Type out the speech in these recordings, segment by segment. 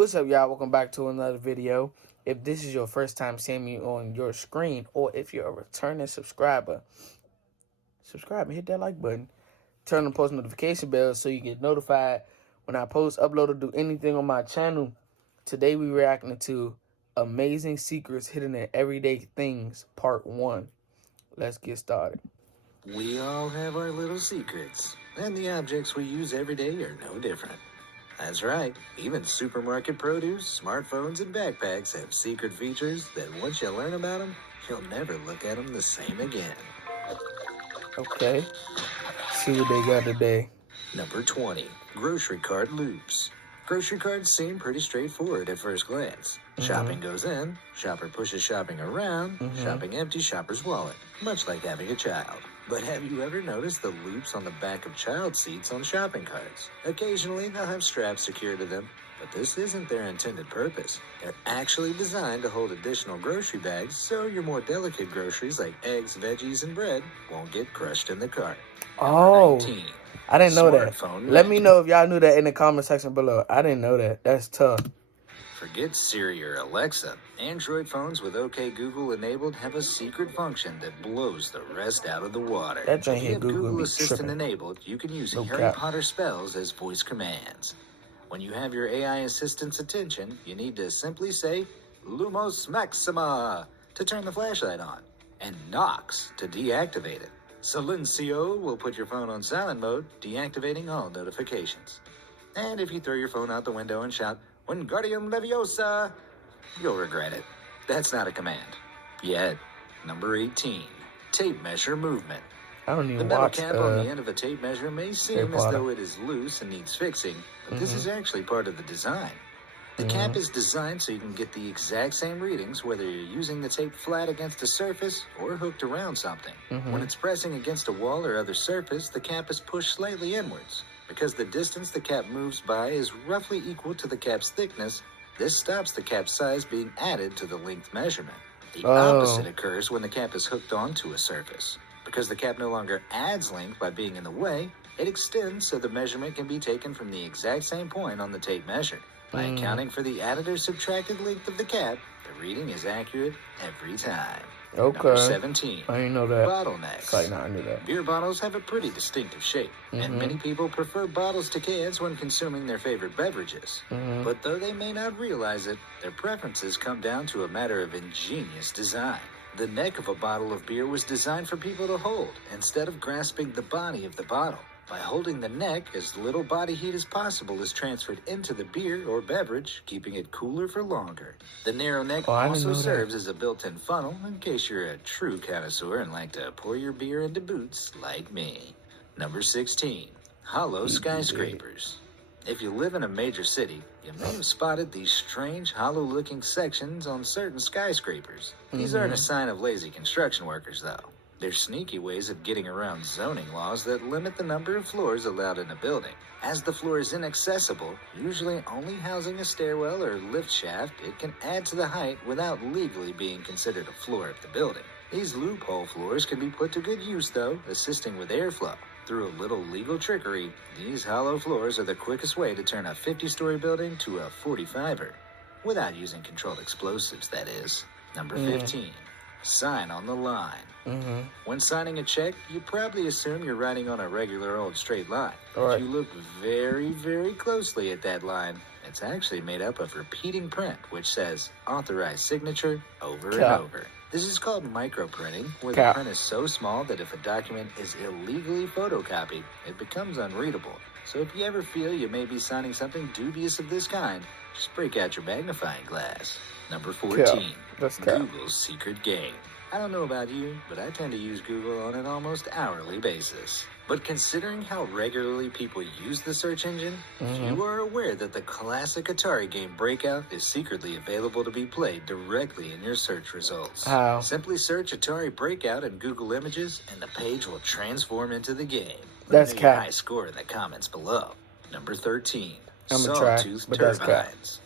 What's up, y'all? Welcome back to another video. If this is your first time seeing me on your screen, or if you're a returning subscriber, subscribe and hit that like button. Turn on the post notification bell so you get notified when I post, upload, or do anything on my channel. Today we reacting to Amazing Secrets Hidden in Everyday Things, Part 1. Let's get started. We all have our little secrets, and the objects we use every day are no different. That's right, even supermarket produce, smartphones, and backpacks have secret features that once you learn about them, you'll never look at them the same again. Okay, see what they got today. Number 20, grocery cart loops. Grocery carts seem pretty straightforward at first glance. Shopping goes in, shopper pushes shopping around, shopping empties shopper's wallet, much like having a child. But have you ever noticed the loops on the back of child seats on shopping carts? Occasionally, they'll have straps secured to them, but this isn't their intended purpose. They're actually designed to hold additional grocery bags so your more delicate groceries like eggs, veggies, and bread won't get crushed in the cart. Oh, 19, I didn't know that. smartphone Let rack. me know if y'all knew that in the comment section below. I didn't know that. That's tough. Forget Siri or Alexa. Android phones with OK Google enabled have a secret function that blows the rest out of the water. That thing If you here, have Google, Google be Assistant tripping. enabled, you can use No Harry cap. Potter spells as voice commands. When you have your AI assistant's attention, you need to simply say Lumos Maxima to turn the flashlight on, and Nox to deactivate it. Silencio will put your phone on silent mode, deactivating all notifications. And if you throw your phone out the window and shout, Wingardium Leviosa, you'll regret it. That's not a command. Yet. Number 18. Tape measure movement. I don't The even metal watch cap on the end of a tape measure may Harry seem as Potter. though it is loose and needs fixing, but this is actually part of the design. The cap is designed so you can get the exact same readings whether you're using the tape flat against a surface or hooked around something. When it's pressing against a wall or other surface, the cap is pushed slightly inwards. Because the distance the cap moves by is roughly equal to the cap's thickness, this stops the cap's size being added to the length measurement. The opposite occurs when the cap is hooked onto a surface. Because the cap no longer adds length by being in the way, it extends so the measurement can be taken from the exact same point on the tape measured. By accounting for the added or subtracted length of the cap, the reading is accurate every time. Number Okay. 17. I didn't know that. Bottlenecks. It's like, nah, I knew that. Beer bottles have a pretty distinctive shape, and many people prefer bottles to cans when consuming their favorite beverages. But though they may not realize it, their preferences come down to a matter of ingenious design. The neck of a bottle of beer was designed for people to hold, instead of grasping the body of the bottle. By holding the neck, as little body heat as possible is transferred into the beer or beverage, keeping it cooler for longer. The narrow neck I didn't also know that. serves as a built-in funnel in case you're a true connoisseur and like to pour your beer into boots like me. Number 16. Hollow skyscrapers. If you live in a major city, you may have spotted these strange, hollow-looking sections on certain skyscrapers. These aren't a sign of lazy construction workers, though. They're sneaky ways of getting around zoning laws that limit the number of floors allowed in a building. As the floor is inaccessible, usually only housing a stairwell or lift shaft, it can add to the height without legally being considered a floor of the building. These loophole floors can be put to good use, though, assisting with airflow. Through a little legal trickery, these hollow floors are the quickest way to turn a 50-story building to a 45er. Without using controlled explosives, that is. Number 15. Sign on the line. When signing a check, you probably assume you're writing on a regular old straight line. Right. If you look very, very closely at that line, it's actually made up of repeating print, which says authorized signature over and over. This is called microprinting, where the print is so small that if a document is illegally photocopied, it becomes unreadable. So if you ever feel you may be signing something dubious of this kind, just break out your magnifying glass. Number 14. That's cap. Google's secret game. I don't know about you, but I tend to use Google on an almost hourly basis. But considering how regularly people use the search engine, you are aware that the classic Atari game Breakout is secretly available to be played directly in your search results. How? Simply search Atari Breakout in Google Images, and the page will transform into the game. That's Let me know your cap. high score in the comments below. Number 13. I'ma try, Sawtooth but that's cap. turbines.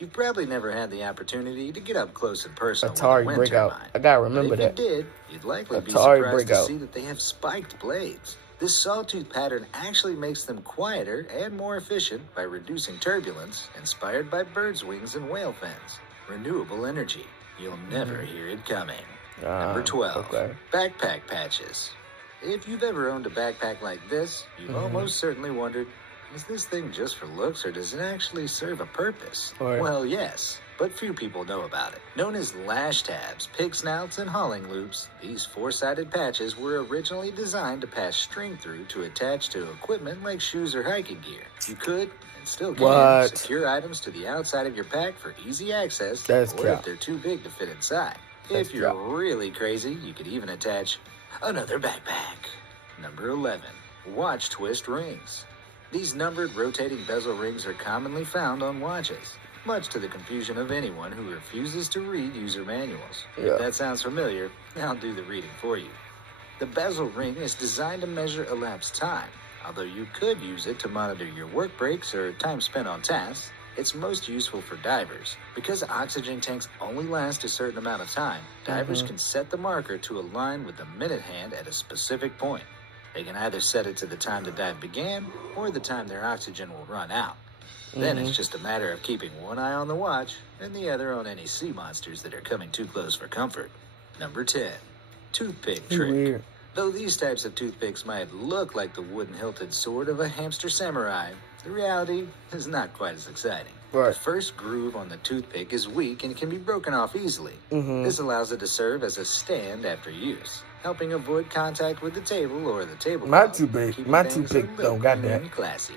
You've probably never had the opportunity to get up close and personal with a Atari wind Breakout. turbine. I gotta But remember if that. you did, you'd likely be Atari surprised Breakout. to see that they have spiked blades. This sawtooth pattern actually makes them quieter and more efficient by reducing turbulence, inspired by birds' wings and whale fins. Renewable energy. You'll never hear it coming. Number 12. Okay. Backpack patches. If you've ever owned a backpack like this, you've almost certainly wondered, is this thing just for looks or does it actually serve a purpose? Right. Well, yes, but few people know about it. Known as lash tabs, pig snouts, and hauling loops, these four-sided patches were originally designed to pass string through to attach to equipment like shoes or hiking gear. You could, and still can, secure items to the outside of your pack for easy access, That's or if they're too big to fit inside. If you're really crazy, you could even attach another backpack. Number 11. Watch twist rings. These numbered rotating bezel rings are commonly found on watches, much to the confusion of anyone who refuses to read user manuals. Yeah. If that sounds familiar, I'll do the reading for you. The bezel ring is designed to measure elapsed time. Although you could use it to monitor your work breaks or time spent on tasks, it's most useful for divers. Because oxygen tanks only last a certain amount of time, divers can set the marker to align with the minute hand at a specific point. They can either set it to the time the dive began or the time their oxygen will run out. Then it's just a matter of keeping one eye on the watch and the other on any sea monsters that are coming too close for comfort. Number 10. Toothpick trick. Weird. Though these types of toothpicks might look like the wooden hilted sword of a hamster samurai, the reality is not quite as exciting. Right. The first groove on the toothpick is weak and can be broken off easily. This allows it to serve as a stand after use, helping avoid contact with the table or the tablecloth. My toothpick don't got that. Classier.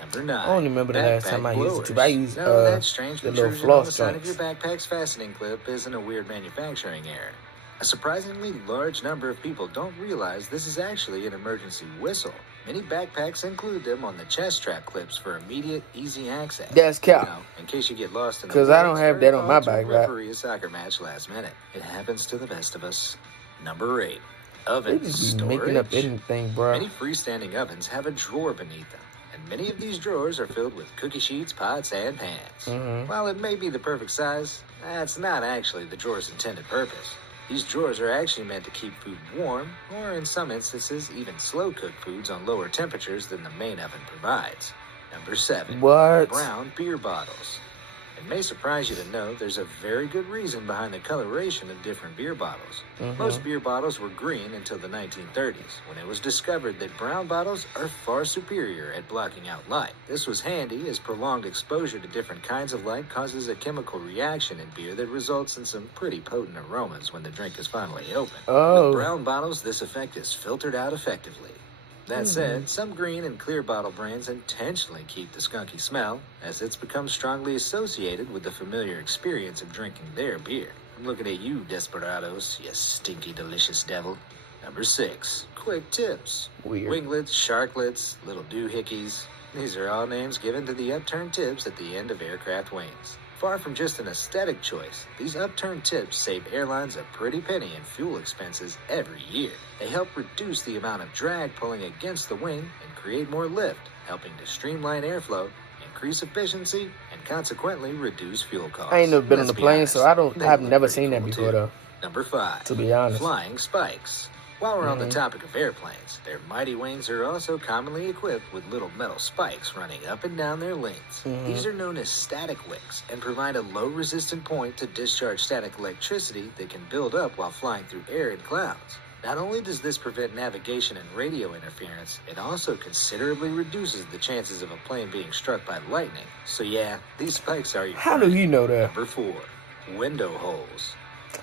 Number 9. I don't remember the last time I used blowers. it. I used No, that strange the little protrusion on the floss side of your joints. backpack's fastening clip isn't a weird manufacturing error. A surprisingly large number of people don't realize this is actually an emergency whistle. Many backpacks include them on the chest strap clips for immediate, easy access. That's cap. Now, in case you get lost in the 'Cause I don't woods have or that on my called to backpack. referee a soccer match last minute. It happens to the best of us. Number 8. They Oven just be making up storage. anything, bro. Many freestanding ovens have a drawer beneath them, and many of these drawers are filled with cookie sheets, pots, and pans. While it may be the perfect size, that's not actually the drawer's intended purpose. These drawers are actually meant to keep food warm, or in some instances, even slow-cooked foods on lower temperatures than the main oven provides. Number 7. What? Brown beer bottles. It may surprise you to know there's a very good reason behind the coloration of different beer bottles. Most beer bottles were green until the 1930s, when it was discovered that brown bottles are far superior at blocking out light. This was handy, as prolonged exposure to different kinds of light causes a chemical reaction in beer that results in some pretty potent aromas when the drink is finally opened. Oh. With brown bottles, this effect is filtered out effectively. That said, some green and clear bottle brands intentionally keep the skunky smell, as it's become strongly associated with the familiar experience of drinking their beer. I'm looking at you, Desperados, you stinky delicious devil. Number 6. Quick tips. Weird. Winglets, sharklets, little doohickeys. These are all names given to the upturned tips at the end of aircraft wings. Far from just an aesthetic choice, these upturned tips save airlines a pretty penny in fuel expenses every year. They help reduce the amount of drag pulling against the wing and create more lift, helping to streamline airflow, increase efficiency, and consequently reduce fuel costs. I ain't never been on Let's the be plane, honest, so I've they never look seen pretty that cool before, too. though. Number 5. To be honest. Flying spikes. While we're on the topic of airplanes, their mighty wings are also commonly equipped with little metal spikes running up and down their lengths. These are known as static wicks and provide a low-resistant point to discharge static electricity that can build up while flying through air and clouds. Not only does this prevent navigation and radio interference, it also considerably reduces the chances of a plane being struck by lightning. So yeah, these spikes are your How do you know that? Number 4. Window holes.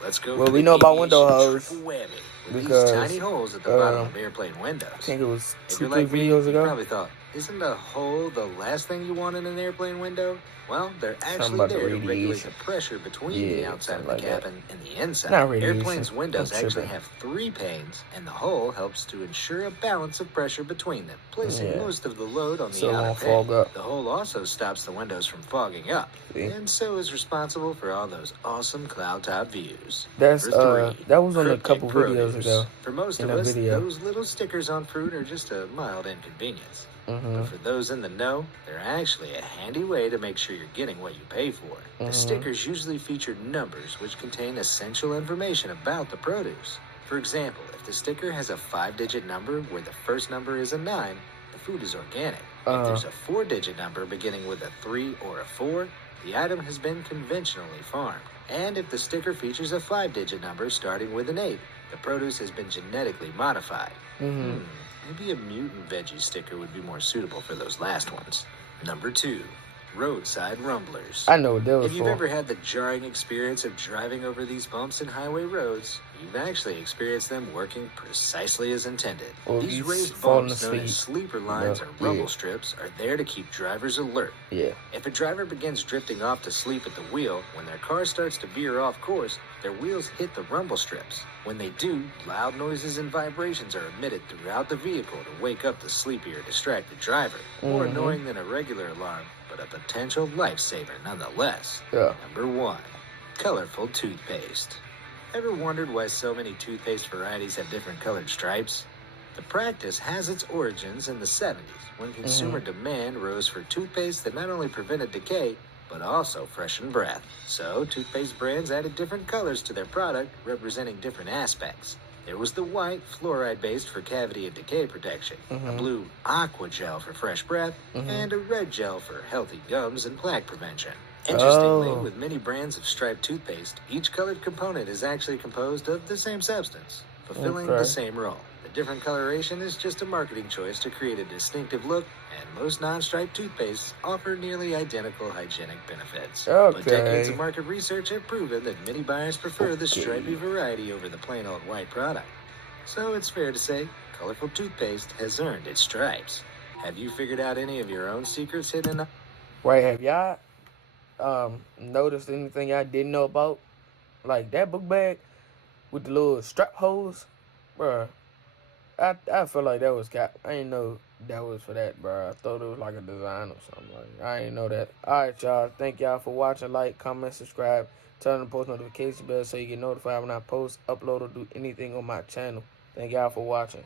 Let's go. Well, for we the know about aviation window holes triple whammy with because, these tiny holes at the bottom of airplane windows. I think it was If 2-3 you're like me, videos you ago. probably thought, isn't a hole the last thing you want in an airplane window? Well, they're actually about the there to regulate radiation. the pressure between the Yeah, outside of the something like cabin and the inside. Not radiation. Airplanes' windows I'm actually tripping. have 3 panes, and the hole helps to ensure a balance of pressure between them, placing Yeah. most of the load on the So it outer won't pane. fog up. The hole also stops the windows from fogging up, See? and so is responsible for all those awesome cloud-top views. That's Number 3, that was on a cryptic couple videos produce. ago. For most in of a us, video. those little stickers on fruit are just a mild inconvenience. Mm-hmm. But for those in the know, they're actually a handy way to make sure you're getting what you pay for. The stickers usually feature numbers which contain essential information about the produce. For example, if the sticker has a 5-digit number where the first number is a 9, the food is organic. If there's a 4-digit number beginning with a 3 or a 4, the item has been conventionally farmed. And if the sticker features a 5-digit number starting with an 8, the produce has been genetically modified. Maybe a mutant veggie sticker would be more suitable for those last ones. Number 2, roadside rumblers. I know what that was If you've for. ever had the jarring experience of driving over these bumps in highway roads, you've actually experienced them working precisely as intended. Or These you raised falling bumps, known asleep. as sleeper lines or rumble strips, are there to keep drivers alert. Yeah. If a driver begins drifting off to sleep at the wheel, when their car starts to veer off course, their wheels hit the rumble strips. When they do, loud noises and vibrations are emitted throughout the vehicle to wake up the sleepy or distracted driver. More annoying than a regular alarm, but a potential lifesaver nonetheless. Yeah. Number 1, colorful toothpaste. Ever wondered why so many toothpaste varieties have different colored stripes? The practice has its origins in the 70s, when consumer demand rose for toothpaste that not only prevented decay, but also freshened breath. So, toothpaste brands added different colors to their product, representing different aspects. There was the white, fluoride-based for cavity and decay protection, a blue aqua gel for fresh breath, and a red gel for healthy gums and plaque prevention. Interestingly, with many brands of striped toothpaste, each colored component is actually composed of the same substance, fulfilling the same role. The different coloration is just a marketing choice to create a distinctive look, and most non-striped toothpastes offer nearly identical hygienic benefits. But decades of market research have proven that many buyers prefer the stripy variety over the plain old white product. So it's fair to say, colorful toothpaste has earned its stripes. Have you figured out any of your own secrets hidden in? Right, have y'all noticed anything y'all didn't know about? Like that book bag with the little strap holes? Bruh, I feel like that was cap. I didn't know that was for that, bruh. I thought it was like a design or something. Like, I didn't know that. Alright, y'all. Thank y'all for watching. Like, comment, subscribe. Turn on the post notification bell so you get notified when I post, upload, or do anything on my channel. Thank y'all for watching.